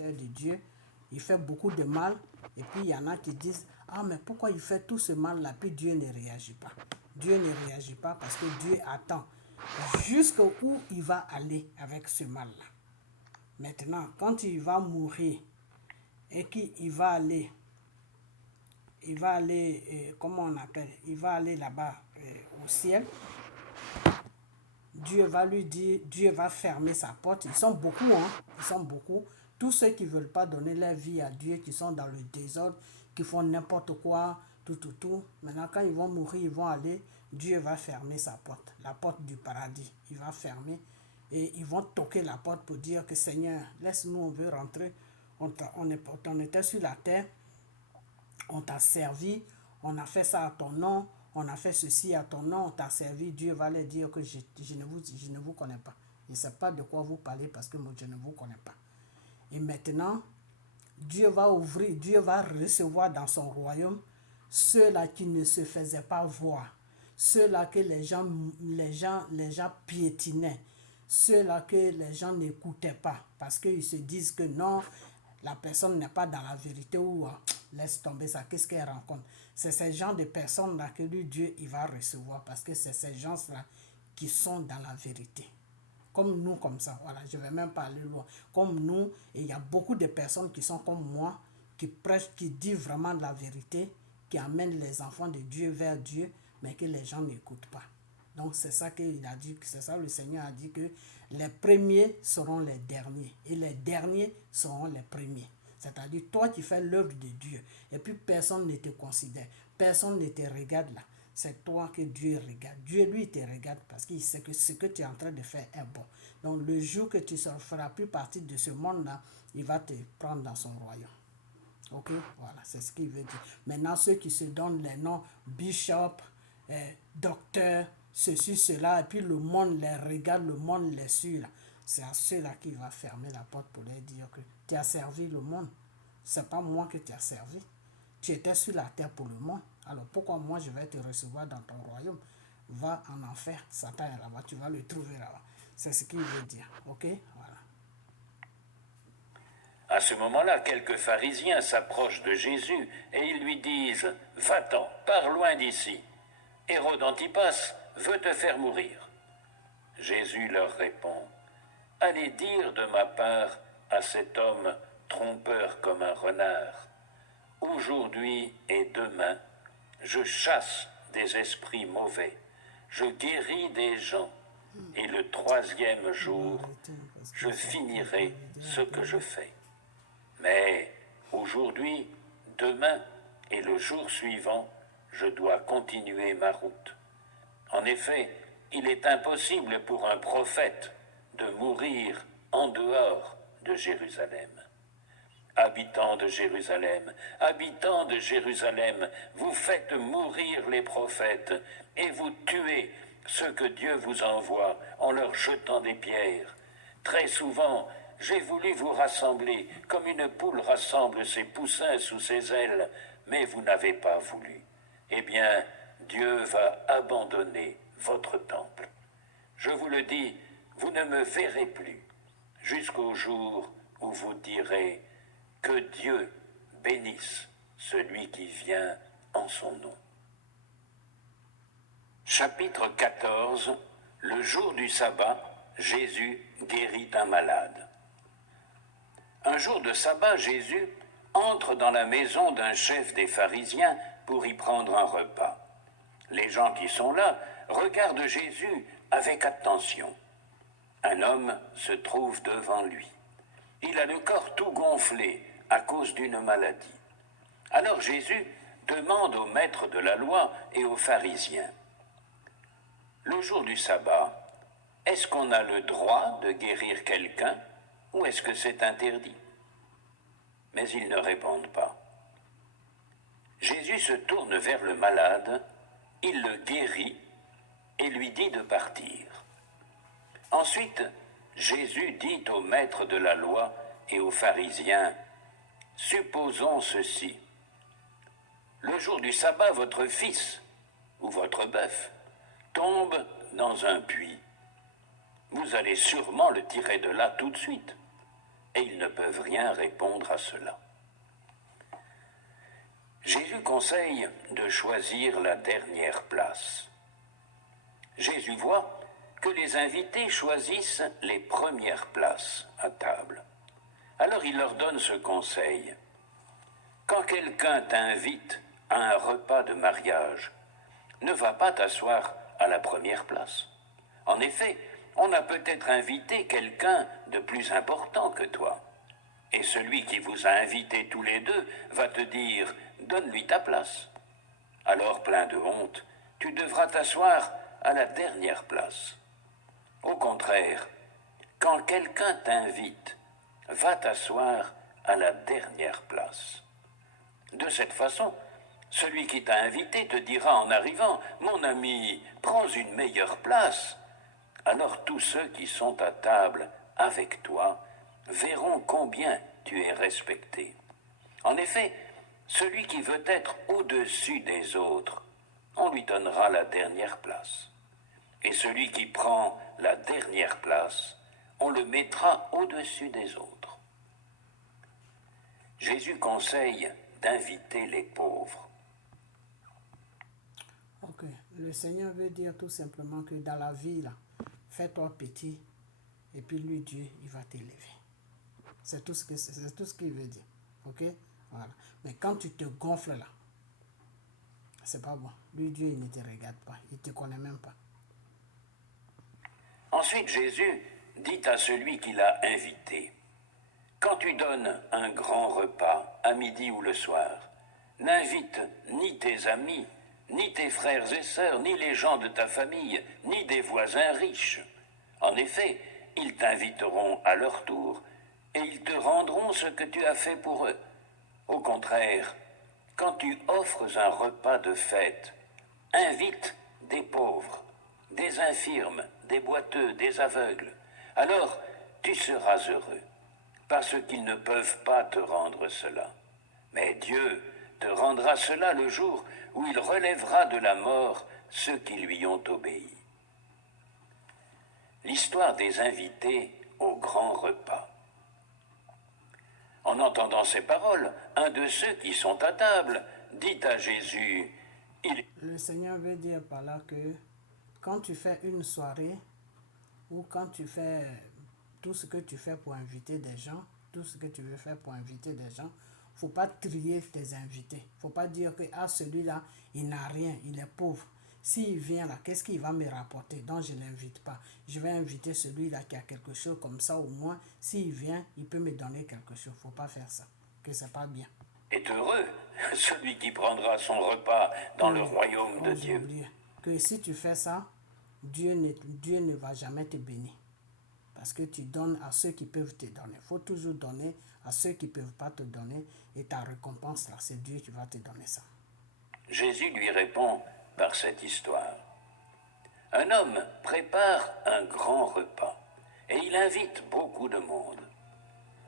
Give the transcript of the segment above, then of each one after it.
serviteur de Dieu, il fait beaucoup de mal, et puis il y en a qui disent, ah mais pourquoi il fait tout ce mal-là, puis Dieu ne réagit pas. Dieu ne réagit pas parce que Dieu attend jusqu'où il va aller avec ce mal-là. Maintenant, quand il va mourir et qu'il va aller, comment on appelle, il va aller là-bas au ciel, Dieu va lui dire, Dieu va fermer sa porte. Ils sont beaucoup, hein, ils sont beaucoup. Tous ceux qui ne veulent pas donner leur vie à Dieu, qui sont dans le désordre, qui font n'importe quoi, tout. Maintenant, quand ils vont mourir, ils vont aller, Dieu va fermer sa porte, la porte du paradis. Il va fermer et ils vont toquer la porte pour dire que Seigneur, laisse-nous, on veut rentrer. On était sur la terre, on t'a servi, on a fait ça à ton nom, on a fait ceci à ton nom, on t'a servi. Dieu va leur dire que je ne vous connais pas. Je ne sais pas de quoi vous parlez parce que moi, je ne vous connais pas. Et maintenant, Dieu va ouvrir, Dieu va recevoir dans son royaume ceux-là qui ne se faisaient pas voir, ceux-là que les gens piétinaient, ceux-là que les gens n'écoutaient pas parce qu'ils se disent que non, la personne n'est pas dans la vérité ou laisse tomber ça, qu'est-ce qu'elle rencontre. C'est ces gens de personnes-là que lui, Dieu, il va recevoir parce que c'est ces gens-là qui sont dans la vérité. Comme nous, comme ça, voilà, je ne vais même pas aller loin. Comme nous, et il y a beaucoup de personnes qui sont comme moi, qui prêchent, qui disent vraiment la vérité, qui amènent les enfants de Dieu vers Dieu, mais que les gens n'écoutent pas. Donc c'est ça qu'il a dit, c'est ça le Seigneur a dit que les premiers seront les derniers et les derniers seront les premiers. C'est-à-dire toi qui fais l'œuvre de Dieu et puis personne ne te considère, personne ne te regarde là. C'est toi que Dieu regarde. Dieu, lui, te regarde parce qu'il sait que ce que tu es en train de faire est bon. Donc, le jour que tu ne feras plus partie de ce monde-là, il va te prendre dans son royaume. Ok? Voilà, c'est ce qu'il veut dire. Maintenant, ceux qui se donnent les noms bishop, docteur, ceci, cela, et puis le monde les regarde, le monde les suit, là. C'est à ceux-là qu'il va fermer la porte pour leur dire que tu as servi le monde. C'est pas moi que tu as servi. Tu étais sur la terre pour le monde. Alors pourquoi moi je vais te recevoir dans ton royaume? Va en enfer, Satan est là-bas, tu vas le trouver là-bas. C'est ce qu'il veut dire, ok? Voilà. À ce moment-là, quelques pharisiens s'approchent de Jésus et ils lui disent « Va-t'en, pars loin d'ici. Hérode Antipas veut te faire mourir. » Jésus leur répond « Allez dire de ma part à cet homme trompeur comme un renard. Aujourd'hui et demain, je chasse des esprits mauvais, je guéris des gens, et le troisième jour, je finirai ce que je fais. Mais aujourd'hui, demain et le jour suivant, je dois continuer ma route. En effet, il est impossible pour un prophète de mourir en dehors de Jérusalem. Habitants de Jérusalem, vous faites mourir les prophètes et vous tuez ceux que Dieu vous envoie en leur jetant des pierres. Très souvent, j'ai voulu vous rassembler comme une poule rassemble ses poussins sous ses ailes, mais vous n'avez pas voulu. Eh bien, Dieu va abandonner votre temple. Je vous le dis, vous ne me verrez plus, jusqu'au jour où vous direz que Dieu bénisse celui qui vient en son nom. Chapitre 14. Le jour du sabbat, Jésus guérit un malade. Un jour de sabbat, Jésus entre dans la maison d'un chef des pharisiens pour y prendre un repas. Les gens qui sont là regardent Jésus avec attention. Un homme se trouve devant lui. Il a le corps tout gonflé à cause d'une maladie. Alors Jésus demande aux maîtres de la loi et aux pharisiens, « Le jour du sabbat, est-ce qu'on a le droit de guérir quelqu'un ou est-ce que c'est interdit ?» Mais ils ne répondent pas. Jésus se tourne vers le malade, il le guérit et lui dit de partir. Ensuite, Jésus dit aux maîtres de la loi et aux pharisiens, « Supposons ceci. Le jour du sabbat, votre fils ou votre bœuf tombe dans un puits. Vous allez sûrement le tirer de là tout de suite. et ils ne peuvent rien répondre à cela. Jésus conseille de choisir la dernière place. Jésus voit que les invités choisissent les premières places à table. Alors il leur donne ce conseil. Quand quelqu'un t'invite à un repas de mariage, ne va pas t'asseoir à la première place. En effet, on a peut-être invité quelqu'un de plus important que toi. Et celui qui vous a invités tous les deux va te dire « donne-lui ta place ». Alors, plein de honte, tu devras t'asseoir à la dernière place. Au contraire, quand quelqu'un t'invite, va t'asseoir à la dernière place. De cette façon, celui qui t'a invité te dira en arrivant « Mon ami, prends une meilleure place ». Alors tous ceux qui sont à table avec toi verront combien tu es respecté. En effet, celui qui veut être au-dessus des autres, on lui donnera la dernière place. Et celui qui prend la dernière place, on le mettra au-dessus des autres. Jésus conseille d'inviter les pauvres. Ok, le Seigneur veut dire tout simplement que dans la vie, là, fais-toi petit, et puis lui, Dieu, il va t'élever. C'est tout ce qu'il veut dire. Ok? Voilà. Mais quand tu te gonfles là, c'est pas bon. Lui, Dieu, il ne te regarde pas. Il ne te connaît même pas. Ensuite, Jésus dit à celui qui l'a invité, « Quand tu donnes un grand repas, à midi ou le soir, n'invite ni tes amis, ni tes frères et sœurs, ni les gens de ta famille, ni des voisins riches. En effet, ils t'inviteront à leur tour, et ils te rendront ce que tu as fait pour eux. Au contraire, quand tu offres un repas de fête, invite des pauvres, des infirmes, des boiteux, des aveugles. Alors tu seras heureux, parce qu'ils ne peuvent pas te rendre cela. Mais Dieu te rendra cela le jour où il relèvera de la mort ceux qui lui ont obéi. » L'histoire des invités au grand repas. En entendant ces paroles, un de ceux qui sont à table dit à Jésus, Le Seigneur veut dire par là que quand tu fais une soirée ou quand tu fais tout ce que tu fais pour inviter des gens, tout ce que tu veux faire pour inviter des gens, faut pas trier tes invités. Faut pas dire que ah, celui-là, il n'a rien, il est pauvre. S'il vient là, qu'est-ce qu'il va me rapporter? Donc je ne l'invite pas. Je vais inviter celui-là qui a quelque chose comme ça, au moins, s'il vient, il peut me donner quelque chose. Faut pas faire ça, que c'est pas bien. est heureux, celui qui prendra son repas dans le royaume de Dieu. Que si tu fais ça, Dieu ne va jamais te bénir. Parce que tu donnes à ceux qui peuvent te donner. Il faut toujours donner à ceux qui ne peuvent pas te donner. Et ta récompense, là, c'est Dieu qui va te donner ça. Jésus lui répond par cette histoire. Un homme prépare un grand repas et il invite beaucoup de monde.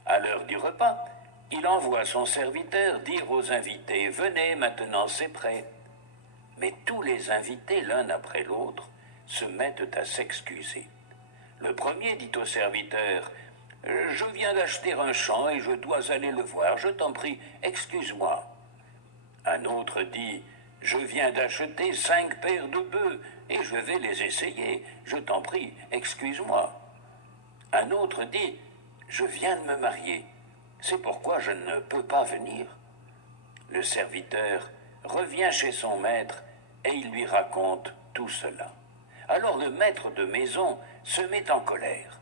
À l'heure du repas, il envoie son serviteur dire aux invités « Venez, maintenant c'est prêt ». Mais tous les invités, l'un après l'autre, se mettent à s'excuser. Le premier dit au serviteur « Je viens d'acheter un champ et je dois aller le voir, je t'en prie, excuse-moi ». Un autre dit « Je viens d'acheter 5 paires de bœufs et je vais les essayer, je t'en prie, excuse-moi ». Un autre dit « Je viens de me marier, c'est pourquoi je ne peux pas venir ». Le serviteur revient chez son maître et il lui raconte tout cela. Alors le maître de maison se met en colère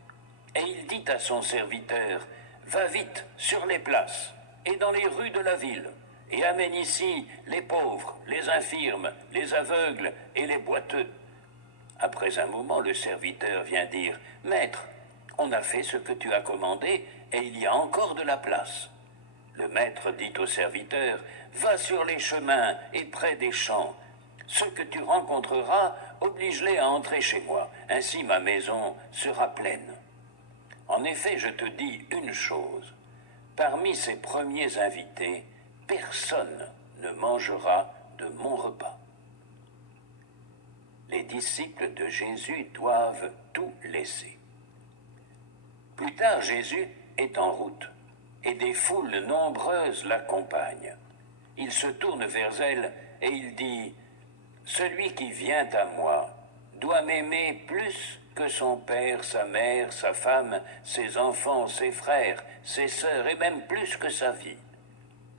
et il dit à son serviteur « Va vite sur les places et dans les rues de la ville et amène ici les pauvres, les infirmes, les aveugles et les boiteux. » Après un moment, le serviteur vient dire « Maître, on a fait ce que tu as commandé et il y a encore de la place. » Le maître dit au serviteur « Va sur les chemins et près des champs. Ceux que tu rencontreras, oblige-les à entrer chez moi. Ainsi ma maison sera pleine. » En effet, je te dis une chose. Parmi ces premiers invités, personne ne mangera de mon repas. Les disciples de Jésus doivent tout laisser. Plus tard, Jésus est en route, et des foules nombreuses l'accompagnent. Il se tourne vers elle et il dit, « Celui qui vient à moi doit m'aimer plus que son père, sa mère, sa femme, ses enfants, ses frères, ses sœurs, et même plus que sa vie.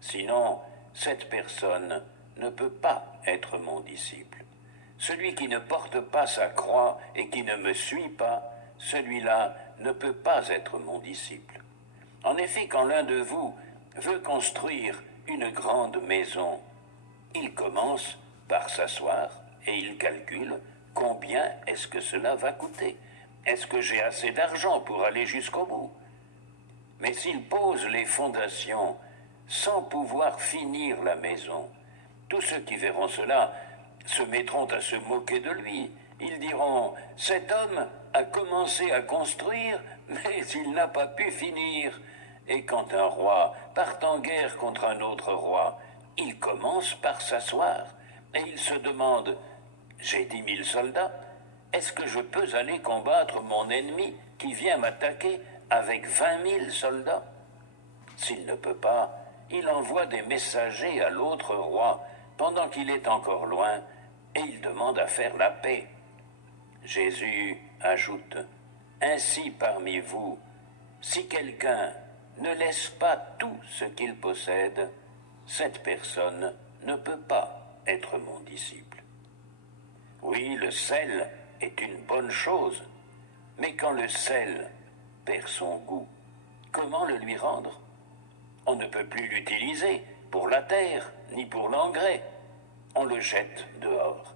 Sinon, cette personne ne peut pas être mon disciple. Celui qui ne porte pas sa croix et qui ne me suit pas, celui-là ne peut pas être mon disciple. En effet, quand l'un de vous veut construire une grande maison, il commence par s'asseoir et il calcule combien est-ce que cela va coûter. Est-ce que j'ai assez d'argent pour aller jusqu'au bout? Mais s'il pose les fondations sans pouvoir finir la maison, tous ceux qui verront cela se mettront à se moquer de lui. Ils diront, « Cet homme a commencé à construire, mais il n'a pas pu finir. » Et quand un roi part en guerre contre un autre roi, il commence par s'asseoir et il se demande, « J'ai 10 000 soldats, est-ce que je peux aller combattre mon ennemi qui vient m'attaquer avec 20 000 soldats ?» S'il ne peut pas, il envoie des messagers à l'autre roi pendant qu'il est encore loin et il demande à faire la paix. Jésus ajoute, « Ainsi parmi vous, si quelqu'un ne laisse pas tout ce qu'il possède, cette personne ne peut pas être mon disciple. » Oui, le sel est une bonne chose, mais quand le sel perd son goût, comment le lui rendre? On ne peut plus l'utiliser pour la terre ni pour l'engrais. On le jette dehors.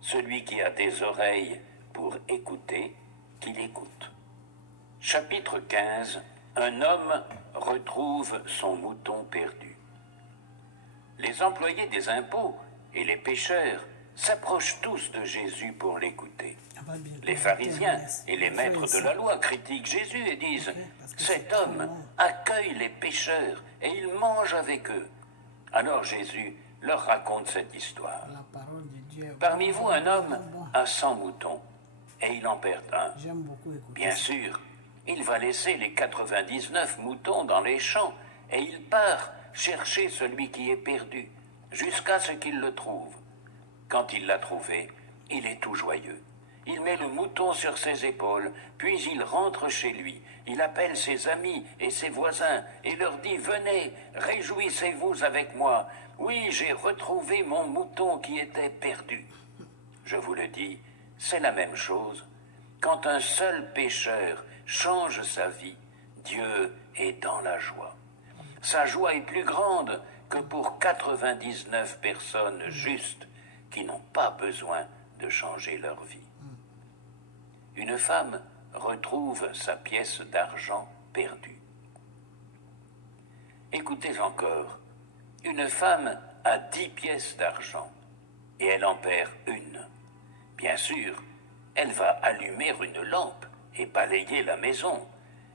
Celui qui a des oreilles pour écouter, qu'il écoute. Chapitre 15. Un homme retrouve son mouton perdu. Les employés des impôts et les pêcheurs s'approchent tous de Jésus pour l'écouter. Les pharisiens et les maîtres de la loi critiquent Jésus et disent, « Cet homme accueille les pécheurs et il mange avec eux. » Alors Jésus leur raconte cette histoire. Parmi vous, un homme a 100 moutons et il en perd un. Bien sûr, il va laisser les 99 moutons dans les champs et il part chercher celui qui est perdu jusqu'à ce qu'il le trouve. Quand il l'a trouvé, il est tout joyeux. Il met le mouton sur ses épaules, puis il rentre chez lui. Il appelle ses amis et ses voisins et leur dit « Venez, réjouissez-vous avec moi. Oui, j'ai retrouvé mon mouton qui était perdu. » Je vous le dis, c'est la même chose. Quand un seul pécheur change sa vie, Dieu est dans la joie. Sa joie est plus grande que pour 99 personnes justes qui n'ont pas besoin de changer leur vie. Une femme retrouve sa pièce d'argent perdue. Écoutez encore, une femme a 10 pièces d'argent et elle en perd une. Bien sûr, elle va allumer une lampe et balayer la maison.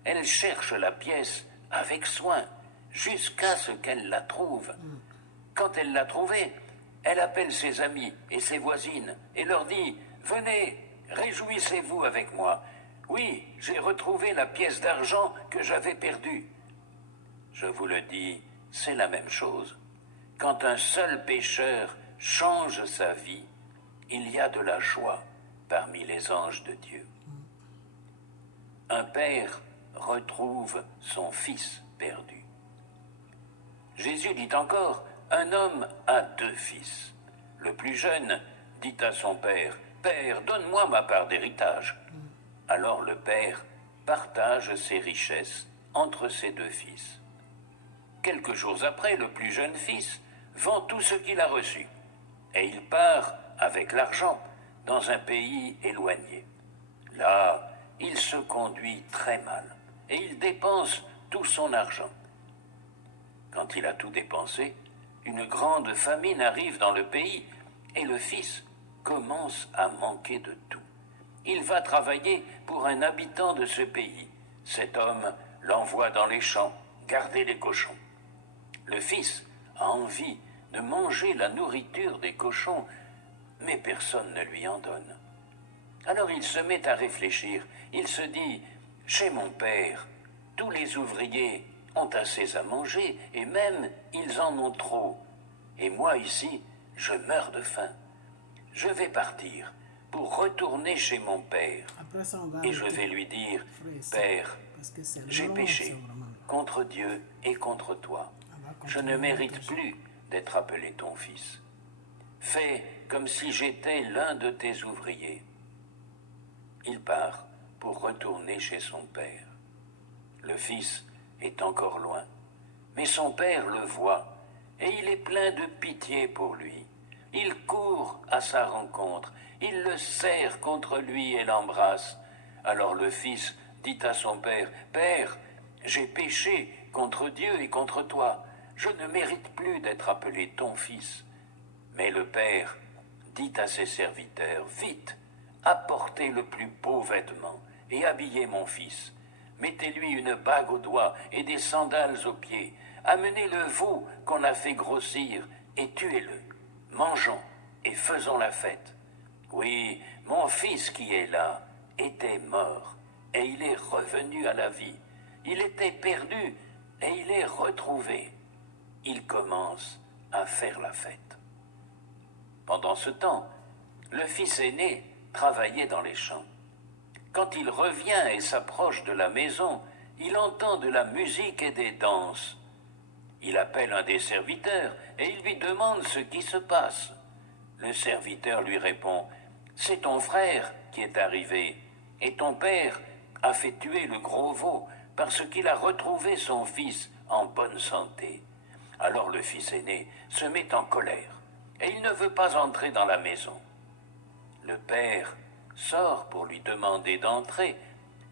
Elle cherche la pièce avec soin jusqu'à ce qu'elle la trouve. Quand elle l'a trouvée, elle appelle ses amis et ses voisines et leur dit « Venez, réjouissez-vous avec moi. Oui, j'ai retrouvé la pièce d'argent que j'avais perdue. » Je vous le dis, c'est la même chose. Quand un seul pécheur change sa vie, il y a de la joie parmi les anges de Dieu. Un père retrouve son fils perdu. Jésus dit encore, un homme a 2 fils. Le plus jeune dit à son père, « Père, donne-moi ma part d'héritage. » Alors le père partage ses richesses entre ses 2 fils. Quelques jours après, le plus jeune fils vend tout ce qu'il a reçu et il part avec l'argent dans un pays éloigné. Là, il se conduit très mal et il dépense tout son argent. Quand il a tout dépensé, une grande famine arrive dans le pays et le fils commence à manquer de tout. Il va travailler pour un habitant de ce pays. Cet homme l'envoie dans les champs garder les cochons. Le fils a envie de manger la nourriture des cochons, mais personne ne lui en donne. Alors il se met à réfléchir. Il se dit, « Chez mon père, Tous les ouvriers ont assez à manger, et même ils en ont trop. Et moi ici, je meurs de faim. Je vais partir pour retourner chez mon père. Après ça, on va Et je arrêter. vais lui dire, Frère et sœur, Père, parce que c'est j'ai long, péché c'est vraiment long. contre Dieu et contre toi. On va Je continuer ne à mérite partager. plus d'être appelé ton fils. Fais comme si j'étais l'un de tes ouvriers. Il part pour retourner chez son père. Le fils est encore loin, mais son père le voit et il est plein de pitié pour lui. Il court à sa rencontre, il le serre contre lui et l'embrasse. Alors le fils dit à son père, Père, j'ai péché contre Dieu et contre toi. Je ne mérite plus d'être appelé ton fils. Mais le père dit à ses serviteurs, Vite, apportez le plus beau vêtement et habillez mon fils. Mettez-lui une bague au doigt et des sandales aux pieds. Amenez le veau qu'on a fait grossir et tuez-le. Mangeons et faisons la fête. Oui, mon fils qui est là était mort et il est revenu à la vie. Il était perdu et il est retrouvé. Il commence à faire la fête. Pendant ce temps, le fils aîné travaillait dans les champs. Quand il revient et s'approche de la maison, il entend de la musique et des danses. Il appelle un des serviteurs et il lui demande ce qui se passe. Le serviteur lui répond, C'est ton frère qui est arrivé, et ton père a fait tuer le gros veau parce qu'il a retrouvé son fils en bonne santé. Alors le fils aîné se met en colère et il ne veut pas entrer dans la maison. Le père sort pour lui demander d'entrer,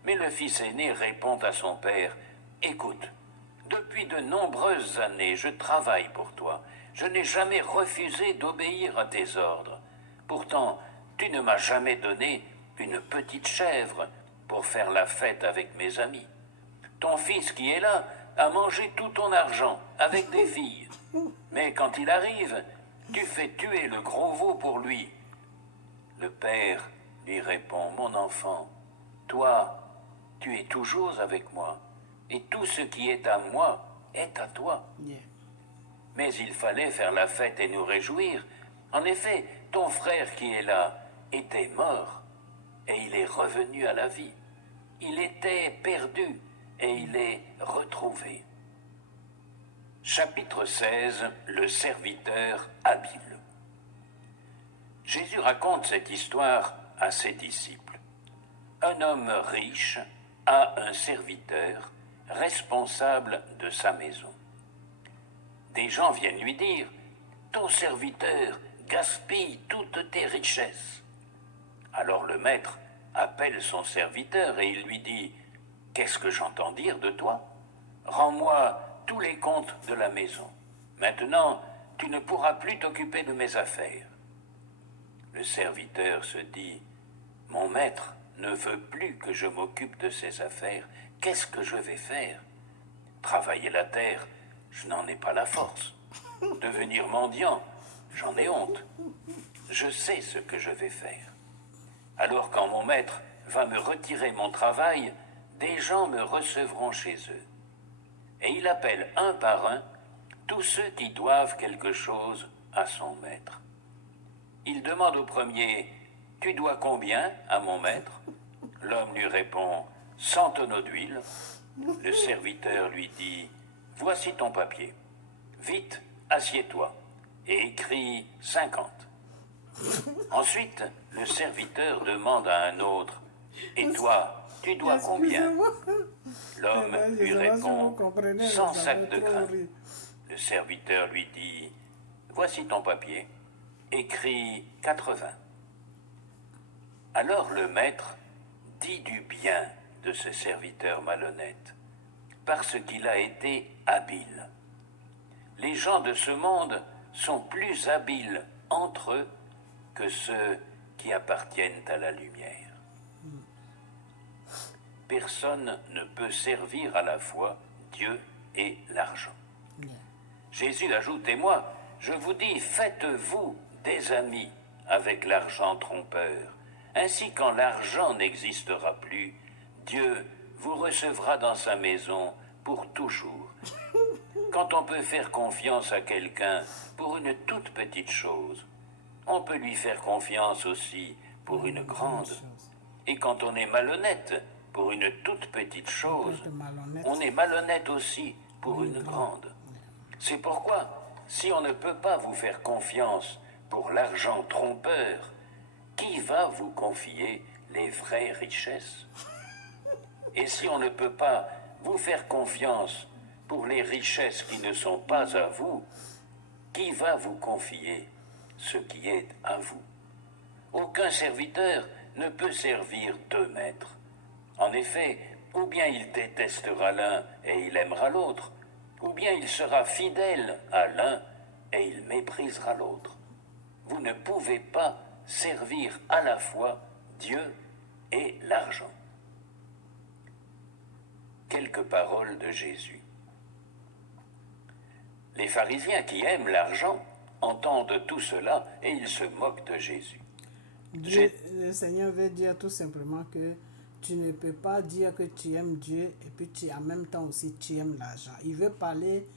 mais le fils aîné répond à son père, Écoute, depuis de nombreuses années, je travaille pour toi. Je n'ai jamais refusé d'obéir à tes ordres. Pourtant, tu ne m'as jamais donné une petite chèvre pour faire la fête avec mes amis. Ton fils qui est là a mangé tout ton argent avec des filles. Mais quand il arrive, tu fais tuer le gros veau pour lui. Le père lui répond, Mon enfant, toi, tu es toujours avec moi, et tout ce qui est à moi est à toi. Yeah. Mais il fallait faire la fête et nous réjouir. En effet, ton frère qui est là était mort, et il est revenu à la vie. Il était perdu, et il est retrouvé. Chapitre 16. Le serviteur habile. Jésus raconte cette histoire à ses disciples. Un homme riche a un serviteur responsable de sa maison. Des gens viennent lui dire, Ton serviteur gaspille toutes tes richesses. Alors le maître appelle son serviteur et il lui dit, Qu'est-ce que j'entends dire de toi? Rends-moi tous les comptes de la maison. Maintenant, tu ne pourras plus t'occuper de mes affaires. Le serviteur se dit, Mon maître ne veut plus que je m'occupe de ses affaires. Qu'est-ce que je vais faire? Travailler la terre, je n'en ai pas la force. Devenir mendiant, j'en ai honte. Je sais ce que je vais faire. Alors quand mon maître va me retirer mon travail, des gens me recevront chez eux. Et il appelle un par un tous ceux qui doivent quelque chose à son maître. Il demande au premier, Tu dois combien à mon maître? L'homme lui répond, 100 tonneaux d'huile. Le serviteur lui dit, Voici ton papier. Vite, assieds-toi et écris 50. Ensuite, le serviteur demande à un autre, Et toi, tu dois combien? Excusez-moi. L'homme Je lui sais pas si vous répond, comprenez, 100 vous sacs avez de trop grains. ri. Le serviteur lui dit, Voici ton papier, écris 80. Alors le maître dit du bien de ce serviteur malhonnête, parce qu'il a été habile. Les gens de ce monde sont plus habiles entre eux que ceux qui appartiennent à la lumière. Personne ne peut servir à la fois Dieu et l'argent. Yeah. Jésus ajoute, et moi, je vous dis, faites-vous des amis avec l'argent trompeur. Ainsi, quand l'argent n'existera plus, Dieu vous recevra dans sa maison pour toujours. Quand on peut faire confiance à quelqu'un pour une toute petite chose, on peut lui faire confiance aussi pour une grande. Et quand on est malhonnête pour une toute petite chose, on est malhonnête aussi pour une grande. C'est pourquoi, si on ne peut pas vous faire confiance pour l'argent trompeur, qui va vous confier les vraies richesses? Et si on ne peut pas vous faire confiance pour les richesses qui ne sont pas à vous, qui va vous confier ce qui est à vous? Aucun serviteur ne peut servir deux maîtres. En effet, ou bien il détestera l'un et il aimera l'autre, ou bien il sera fidèle à l'un et il méprisera l'autre. Vous ne pouvez pas servir à la fois Dieu et l'argent. Quelques paroles de Jésus. Les pharisiens qui aiment l'argent entendent tout cela et ils se moquent de Jésus. Le Seigneur veut dire tout simplement que tu ne peux pas dire que tu aimes Dieu et puis en même temps aussi tu aimes l'argent. Il veut parler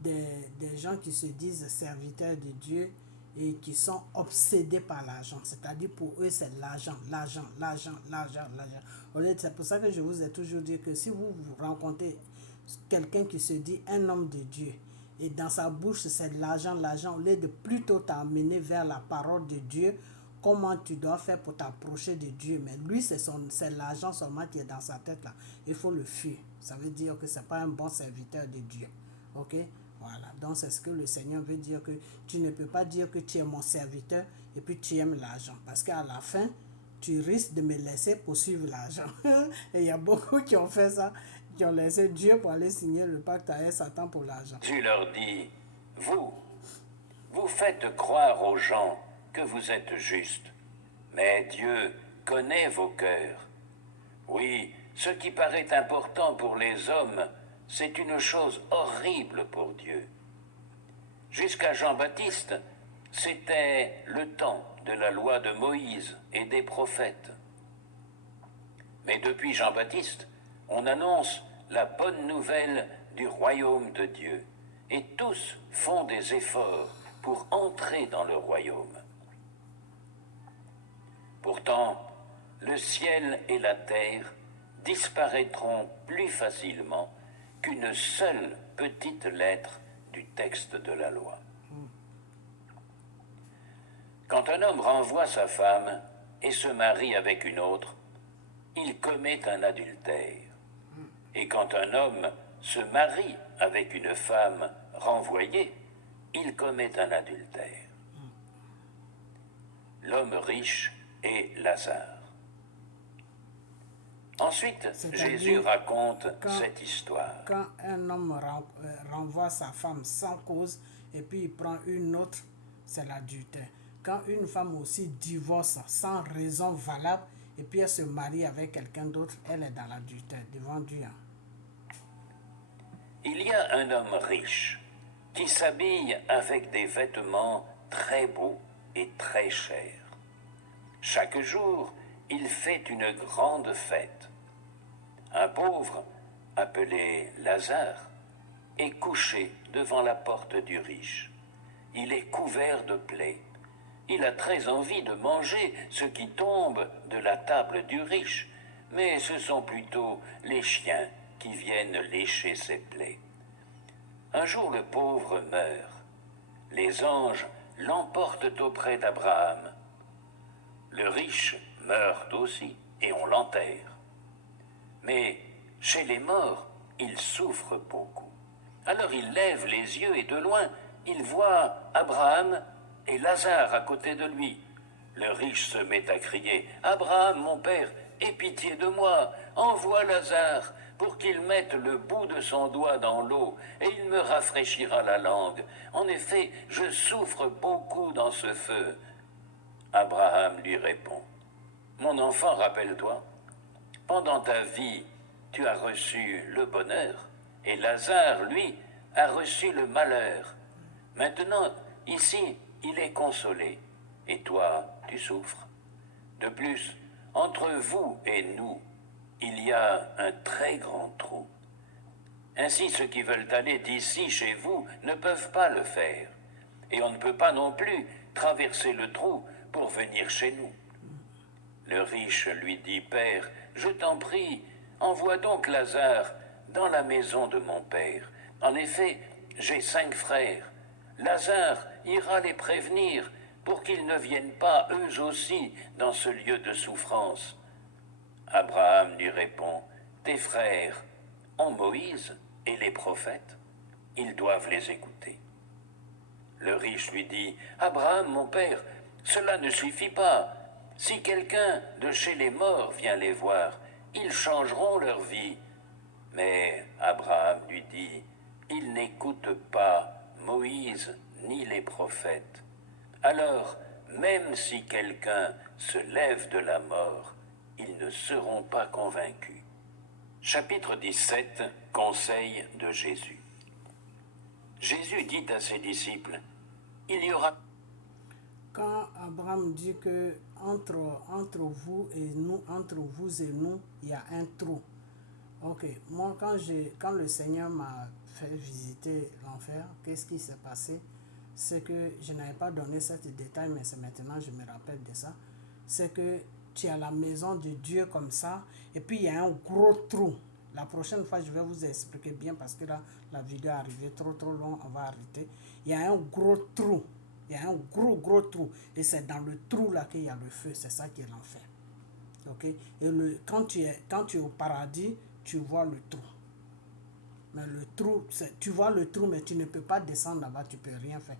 des gens qui se disent serviteurs de Dieu et qui sont obsédés par l'argent. C'est-à-dire pour eux c'est l'argent, l'argent, l'argent, l'argent, l'argent. C'est pour ça que je vous ai toujours dit que si vous rencontrez quelqu'un qui se dit un homme de Dieu et dans sa bouche c'est l'argent, l'argent, au lieu de plutôt t'amener vers la parole de Dieu, comment tu dois faire pour t'approcher de Dieu. Mais lui, c'est l'argent seulement qui est dans sa tête là. Il faut le fuir. Ça veut dire que ce n'est pas un bon serviteur de Dieu. Ok? Voilà. Donc, c'est ce que le Seigneur veut dire, que tu ne peux pas dire que tu es mon serviteur et puis tu aimes l'argent. Parce qu'à la fin, tu risques de me laisser poursuivre l'argent. Et il y a beaucoup qui ont fait ça, qui ont laissé Dieu pour aller signer le pacte avec Satan pour l'argent. Dieu leur dit, vous faites croire aux gens que vous êtes juste, mais Dieu connaît vos cœurs. Oui, ce qui paraît important pour les hommes, c'est une chose horrible pour Dieu. Jusqu'à Jean-Baptiste, c'était le temps de la loi de Moïse et des prophètes. Mais depuis Jean-Baptiste, on annonce la bonne nouvelle du royaume de Dieu, et tous font des efforts pour entrer dans le royaume. Pourtant, le ciel et la terre disparaîtront plus facilement qu'une seule petite lettre du texte de la loi. Quand un homme renvoie sa femme et se marie avec une autre, il commet un adultère. Et quand un homme se marie avec une femme renvoyée, il commet un adultère. L'homme riche et Lazare. Ensuite, Jésus raconte cette histoire. Quand un homme renvoie sa femme sans cause et puis il prend une autre, c'est l'adultère. Quand une femme aussi divorce sans raison valable et puis elle se marie avec quelqu'un d'autre, elle est dans l'adultère devant Dieu. Il y a un homme riche qui s'habille avec des vêtements très beaux et très chers. Chaque jour, il fait une grande fête. Un pauvre, appelé Lazare, est couché devant la porte du riche. Il est couvert de plaies. Il a très envie de manger ce qui tombe de la table du riche, mais ce sont plutôt les chiens qui viennent lécher ses plaies. Un jour, le pauvre meurt. Les anges l'emportent auprès d'Abraham. Le riche meurt aussi et on l'enterre. Mais chez les morts, il souffre beaucoup. Alors il lève les yeux et de loin, il voit Abraham et Lazare à côté de lui. Le riche se met à crier « Abraham, mon père, aie pitié de moi, envoie Lazare pour qu'il mette le bout de son doigt dans l'eau et il me rafraîchira la langue. En effet, je souffre beaucoup dans ce feu. » Abraham lui répond « Mon enfant, rappelle-toi, pendant ta vie, tu as reçu le bonheur, et Lazare, lui, a reçu le malheur. Maintenant, ici, il est consolé, et toi, tu souffres. De plus, entre vous et nous, il y a un très grand trou. Ainsi, ceux qui veulent aller d'ici chez vous ne peuvent pas le faire. Et on ne peut pas non plus traverser le trou pour venir chez nous. Le riche lui dit, Père, je t'en prie, envoie donc Lazare dans la maison de mon père. En effet, j'ai 5 frères. Lazare ira les prévenir pour qu'ils ne viennent pas eux aussi dans ce lieu de souffrance. Abraham lui répond, tes frères ont Moïse et les prophètes, ils doivent les écouter. Le riche lui dit, Abraham, mon père, cela ne suffit pas. Si quelqu'un de chez les morts vient les voir, ils changeront leur vie. Mais Abraham lui dit, ils n'écoutent pas Moïse ni les prophètes. Alors, même si quelqu'un se lève de la mort, ils ne seront pas convaincus. Chapitre 17, Conseil de Jésus. Jésus dit à ses disciples, il y aura... Quand Abraham dit que entre vous et nous, il y a un trou. Ok, moi quand le Seigneur m'a fait visiter l'enfer, qu'est-ce qui s'est passé? C'est que je n'avais pas donné ce détail, mais c'est maintenant je me rappelle de ça. C'est que tu as la maison de Dieu comme ça, et puis il y a un gros trou. La prochaine fois, je vais vous expliquer bien parce que là, la vidéo est arrivée trop long, on va arrêter. Il y a un gros trou. Il y a un gros trou. Et c'est dans le trou là qu'il y a le feu. C'est ça qui est l'enfer. Ok? Et quand tu es au paradis, tu vois le trou. Mais le trou, tu vois le trou, mais tu ne peux pas descendre là-bas, tu ne peux rien faire.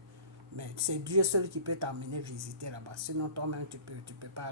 Mais c'est Dieu seul qui peut t'amener visiter là-bas. Sinon, toi-même, tu peux pas aller.